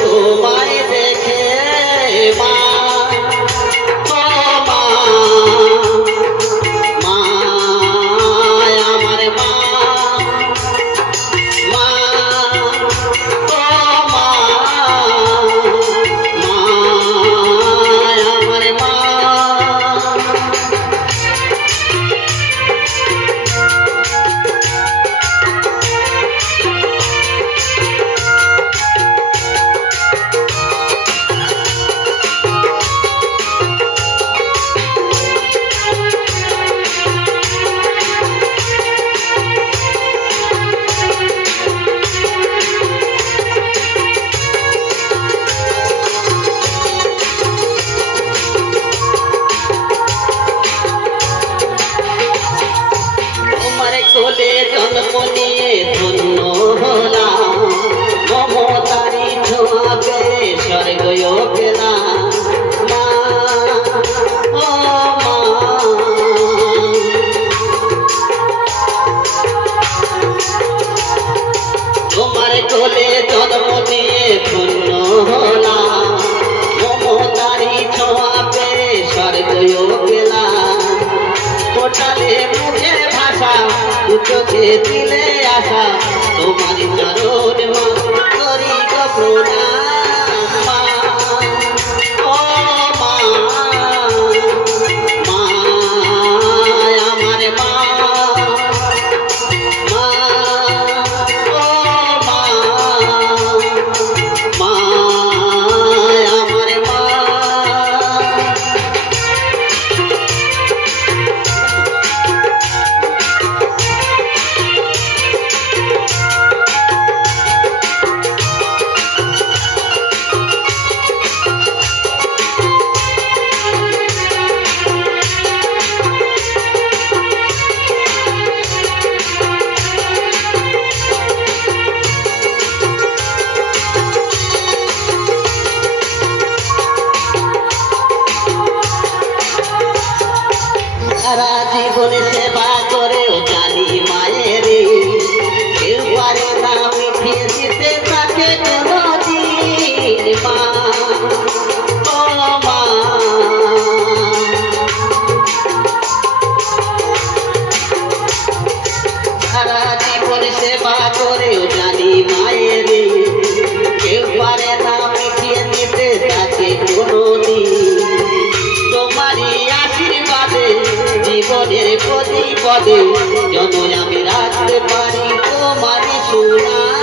তোমায় দেখে মা, ও মা, মা আমার মা, মা, ও মা, মা আমার মা। কোলে জন্ম নিয়ে ধন্য হলাম, মমতারি ছোঁয়া পেয়ে স্বর্গও পেলাম মা, ও মা। তোমার কোলে জন্ম নিয়ে ধন্য হলাম, মমতারি ছোঁয়া পেয়ে স্বর্গও পেলাম। ফোটালে মুখে ভাষা, চোখে দিলে আশা, তোমার চরণ মা করি গো প্রণাম মা, ও মা, মা আমার মা, মা, ও মা, মা আমার মা। সারা জীবন সেবা করেও জানি মায়ের, কেউ পারে না মিটিয়ে দিতে তাকে কোনদিন মা, ও মা। সারা জীবন সেবা করেও জানি মায়ের, কেউ পারে না মিটিয়ে দিতে তাকে কোনদিন। তোমারই আশীর্বাদে জীবনের প্রতি পদে যেন আমি রাখতে পারি তোমারই সুনাম।